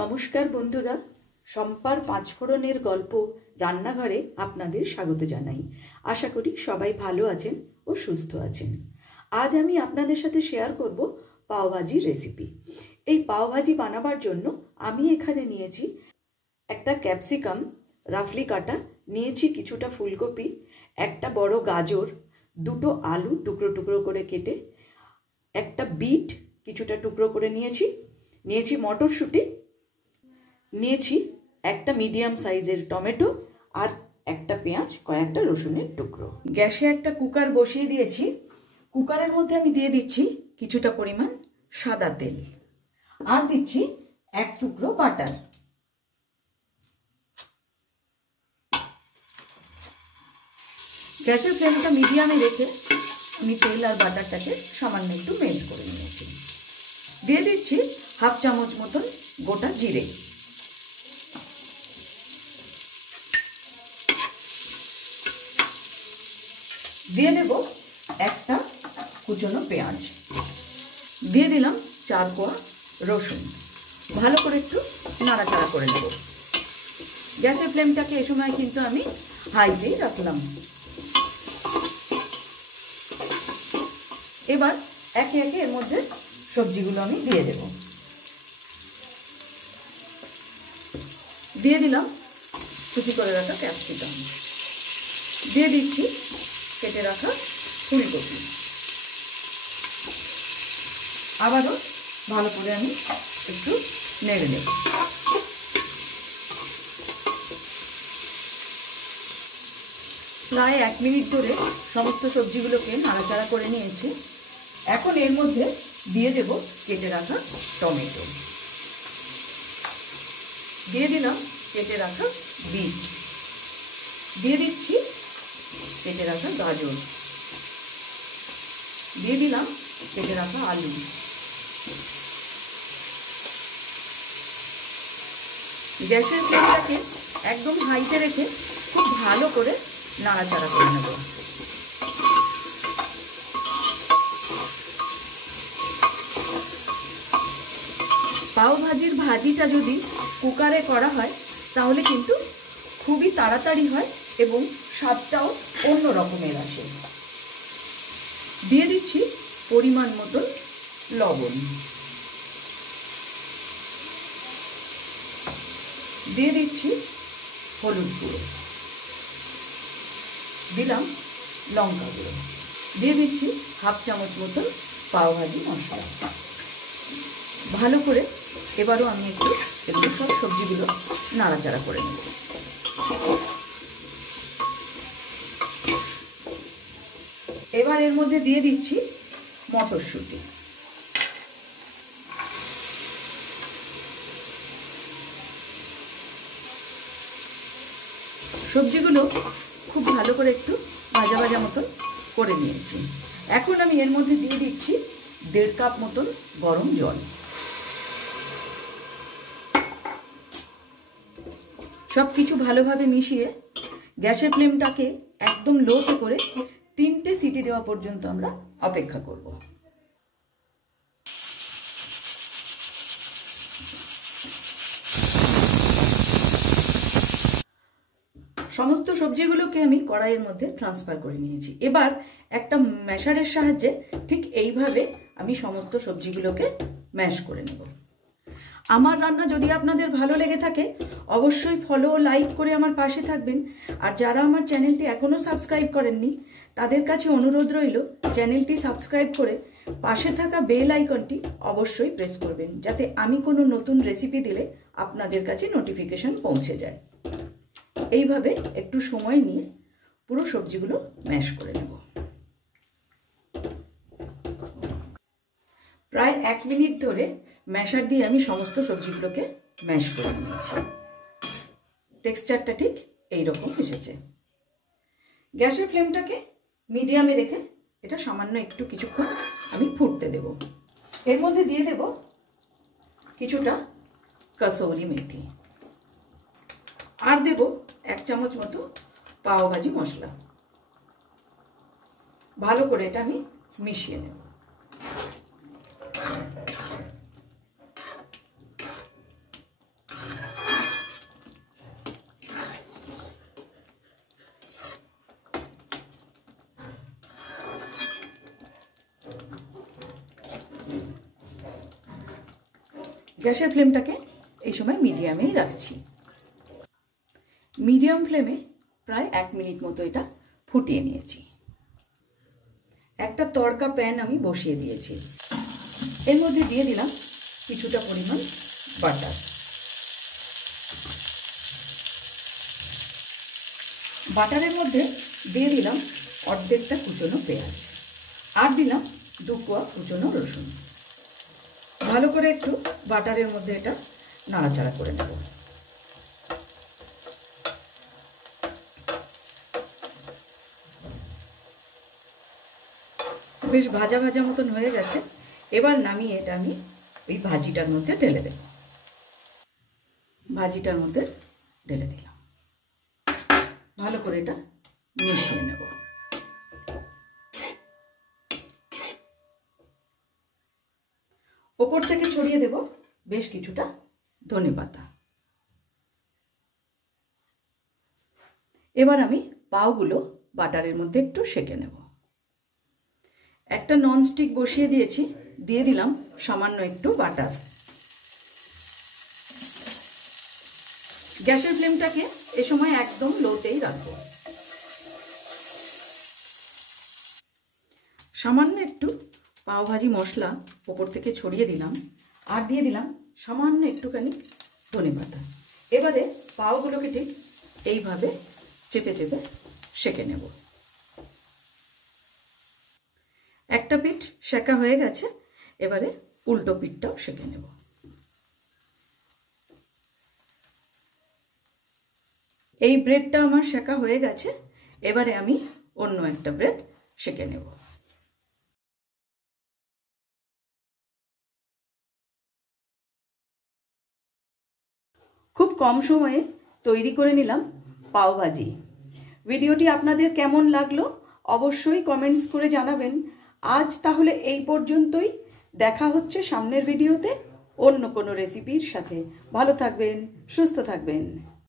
নমস্কার বন্ধুরা, সম্পার পাঁচফোড়নের গল্প রান্নাঘরে আপনাদের স্বাগত জানাই। আশা করি সবাই ভালো আছেন ও সুস্থ আছেন। আজ আমি আপনাদের সাথে শেয়ার করব পাওভাজির রেসিপি। এই পাওভাজি বানাবার জন্য আমি এখানে নিয়েছি একটা ক্যাপসিকাম রাফলি কাটা, নিয়েছি কিছুটা ফুলকপি, একটা বড় গাজর, দুটো আলু টুকরো টুকরো করে কেটে, একটা বিট কিছুটা টুকরো করে নিয়েছি মটরশুঁটি, নিয়েছি একটা মিডিয়াম সাইজের টমেটো আর একটা পেঁয়াজ, কয়েকটা রসুনের টুকরো। গ্যাসে একটা কুকার বসিয়ে দিয়েছি। কুকারের মধ্যে আমি দিয়ে দিচ্ছি কিছুটা পরিমাণ সাদা তেল আর দিচ্ছি এক টুকরো বাটার। গ্যাসের ফ্লেমটা মিডিয়ামে রেখে আমি তেল আর বাটারটাকে সামান্য একটু মেল্ট করে নিয়েছি। দিয়ে দিচ্ছি হাফ চামচ মতন গোটা জিরে, দিয়ে দেব একটা কুচনো পেঁয়াজ, দিয়ে দিলাম 4 কোয়া রসুন। ভালো করে একটু নাড়াচাড়া করে নেব। গ্যাসের ফ্লেমটাকে এই সময় কিন্তু আমি হাইতেই রাখলাম। এবার একে একে এর মধ্যে সবজিগুলো আমি দিয়ে দেব। দিয়ে দিলাম কুচি করে রাখা ক্যাপসিকাম, দিয়ে দিচ্ছি কেটে রাখা ফুলকপি। আবারও ভালো করে আমি একটু নেড়ে নেব। প্রায় 1 মিনিট ধরে সমস্ত সবজিগুলোকে নাড়াচাড়া করে নিয়েছি। এখন এর মধ্যে দিয়ে দেব কেটে রাখা টমেটো, দিয়ে দিলাম কেটে রাখা বিট, দিয়ে দিচ্ছি কেটে রাখা গাজর, দিয়ে দিলাম কেটে রাখা আলু। গ্যাসের ফ্লেমটাকে একদম হাইতে রেখে খুব ভালো করে নাড়াচাড়া করে নেব। পাও ভাজির ভাজিটা যদি কুকারে করা হয় তাহলে কিন্তু খুবই তাড়াতাড়ি হয় এবং স্বাদটাও অন্য রকমের আসে। দিয়ে দিচ্ছি পরিমাণ মতন লবণ, দিয়ে দিচ্ছি হলুদ গুঁড়ো, দিলাম লঙ্কা গুঁড়ো, দিয়ে দিচ্ছি হাফ চামচ মতন পাওভাজি মশলা। ভালো করে এবারও আমি একটু এগুলো সব সবজিগুলো নাড়াচাড়া করে নেব। এবার এর মধ্যে দিয়ে দিচ্ছি মটরশুঁটি, সবজিগুলো খুব ভালো করে একটু ভাজা ভাজা মতন করে নিয়েছি। এখন আমি এর মধ্যে দিয়ে দিচ্ছি 1.5 কাপ মতন গরম জল। সব কিছু ভালোভাবে মিশিয়ে গ্যাসের ফ্লেমটাকে একদম লোতে করে 3টে সিটি দেওয়া পর্যন্ত আমরা অপেক্ষা করব। সমস্ত সবজিগুলোকে আমি কড়াইয়ের মধ্যে ট্রান্সফার করে নিয়েছি। এবার একটা ম্যাশারের সাহায্যে ঠিক এইভাবে আমি সমস্ত সবজিগুলোকে ম্যাশ করে নেব। আমার রান্না যদি আপনাদের ভালো লেগে থাকে অবশ্যই ফলো ও লাইক করে আমার পাশে থাকবেন। আর যারা আমার চ্যানেলটি এখনও সাবস্ক্রাইব করেননি তাদের কাছে অনুরোধ রইল চ্যানেলটি সাবস্ক্রাইব করে পাশে থাকা বেল আইকনটি অবশ্যই প্রেস করবেন, যাতে আমি কোনো নতুন রেসিপি দিলে আপনাদের কাছে নোটিফিকেশন পৌঁছে যায়। এইভাবে একটু সময় নিয়ে পুরো সবজিগুলো ম্যাশ করে নেব। প্রায় 1 মিনিট ধরে ম্যাশার দিয়ে আমি সমস্ত সবজিগুলোকে ম্যাশ করে নিয়েছি। টেক্সচারটা ঠিক এইরকম এসেছে। গ্যাসের ফ্লেমটাকে মিডিয়ামে রেখে এটা সামান্য একটু কিছুক্ষণ আমি ফুটতে দেব। এর মধ্যে দিয়ে দেব কিছুটা কসৌরি মেথি আর দেব 1 চামচ মতো পাওভাজি মশলা। ভালো করে এটা আমি মিশিয়ে নেব। গ্যাসের ফ্লেমটাকে এই সময় মিডিয়ামেই রাখছি। মিডিয়াম ফ্লেমে প্রায় 1 মিনিট মতো এটা ফুটিয়ে নিয়েছি। একটা তড়কা প্যান আমি বসিয়ে দিয়েছি। এর মধ্যে দিয়ে দিলাম কিছুটা পরিমাণ বাটার। বাটারের মধ্যে দিয়ে দিলাম অর্ধেকটা কুচনো পেঁয়াজ, আর দিলাম 2 কোয়া কুচনো রসুন। ভালো করে একটু বাটারের মধ্যে এটা নাড়াচাড়া করে নেব। বেশ ভাজা ভাজা মতন হয়ে গেছে। এবার নামিয়ে এটা আমি ওই ভাজিটার মধ্যে ঢেলে দেব। ভাজিটার মধ্যে ঢেলে দিলাম। ভালো করে এটা মিশিয়ে নেব। ওপর থেকে ছড়িয়ে দেব বেশ কিছুটা ধনেপাতা। এবার আমি পাওগুলো বাটারের মধ্যে একটু সেঁকে নেব। একটা ননস্টিক বসিয়ে দিয়েছি, দিয়ে দিলাম সামান্য একটু বাটার। গ্যাসের ফ্লেমটাকে এ সময় একদম লোতেই রাখবো। সামান্য একটু পাও ভাজি মশলা ওপর থেকে ছড়িয়ে দিলাম, আর দিয়ে দিলাম সামান্য একটুখানি ধনেপাতা। এবারে পাওগুলোকে ঠিক এইভাবে চেপে চেপে সেঁকে নেব। একটা পিঠ সেঁকা হয়ে গেছে, এবারে উল্টো পিঠটাও সেঁকে নেব। এই ব্রেডটা আমার সেঁকা হয়ে গেছে, এবারে আমি অন্য একটা ব্রেড সেঁকে নেব। খুব কম সময়ে তৈরি করে নিলাম পাও ভাজি। ভিডিওটি আপনাদের কেমন লাগলো অবশ্যই কমেন্টস করে জানাবেন। আজ তাহলে এই পর্যন্তই। দেখা হচ্ছে সামনের ভিডিওতে অন্য কোনো রেসিপির সাথে। ভালো থাকবেন, সুস্থ থাকবেন।